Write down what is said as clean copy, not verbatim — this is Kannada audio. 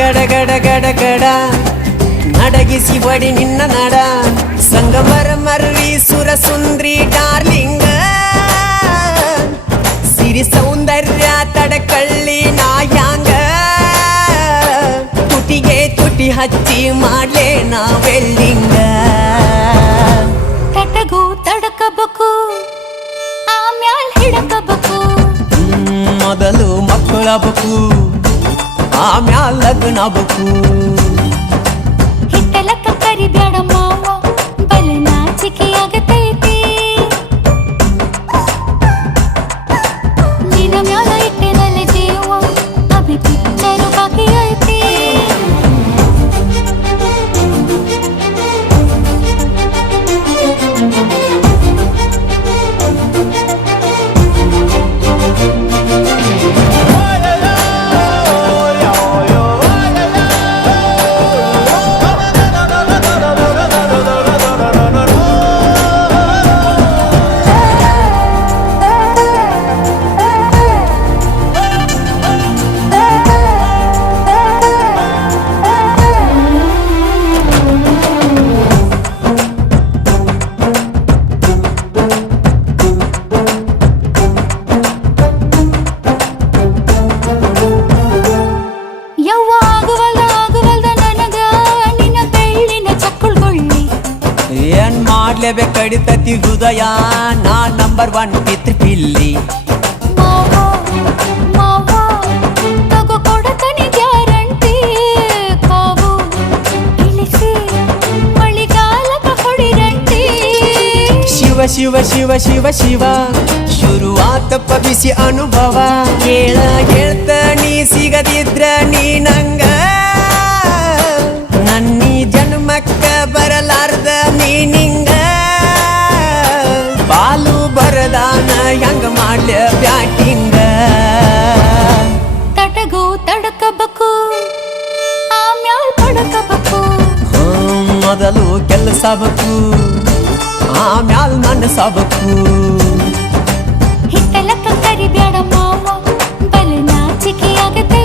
ಗಡ ಗಡ ಗಡ ಗಡ ನಡಗಿಸಿ ಬಡಿ ನಿನ್ನ ನಡ ಸಂಗಮರ ಮರ್ರಿ ಸುರ ಸುಂದ್ರಿ ಡಾರ್ಲಿಂಗ ಸಿರಿ ಸೌಂದರ್ಯ ತಡಕಳ್ಳಿ ನಾಯಾಂಗ ತುಟಿಗೆ ತುಟಿ ಹಚ್ಚಿ ಮಾಡ್ಲೇ ನಾ ವೆಲ್ಡಿಂಗ ತಟಗೂ ತಡಕಬೇಕು ಆಮ್ಯಾಲ್ ಹಿಡಕಬೇಕು ಮೊದಲು ಮಕ್ಕಳಬೇಕು ಆಮ್ಯಾಲ್ ಲಗ್ನಬೇಕು ಹಿಟ್ಟಲಕ್ಕ ಕರಿಬೇಡ ಮಾವ ಬಲ ನಾಚಿಕೆ ಆಗತೈತಿ ನಿನ್ನ ಮ್ಯಾಲ ಇಟ್ಟಿರಲ್ಲ ಜೀವ ಅಭಿ ಪಿಕ್ಚರು ಬಾಕಿ ಐತಿ ಕಡಿತತಿ ಹೃದಯ ನಾ ನಂಬರ್ 1 ಪಿತೃ ಪಿಲ್ಲಿ ತಗೋ ಕೊಡತನಿ ಗ್ಯಾರಂಟಿ ಕಾವು ಇಳಿಸಿ ಮಳಿಗಾಲಕ ಹೊಡಿರಂಟಿ ಶಿವ ಶಿವ ಶಿವ ಶಿವ ಶಿವ ಶುರುವಾತಪ್ಪ ಬಿಸಿ ಅನುಭವ ಕೇಳ ಹೇಳ್ತ ನೀ ಸಿಗದಿದ್ರ ನೀ ನಂಗ ನನ್ನೀ ಜನ್ಮಕ್ಕ ಬರಲಾರ್ದ ನೀನಿಂಗ ಬಾಲು ಬರದಾನ ಹೆಂಗ ಮಾಡ್ಲ ಬ್ಯಾಟಿಂಗ ತಟಗೂ ತಡಕಬೇಕು ಆಮ್ಯಾಲ್ ಪಡಕಬೇಕು ಮೊದಲು ಕೆಲಸಬೇಕು ಆಮ್ಯಾಲ್ ಮನಸಬೇಕು ಹಿಟ್ಟಲಕ್ಕ ಕರಿಬೇಡ ಮಾವ ಬಲ ನಾಚಿಕೆ ಆಗತೈತಿ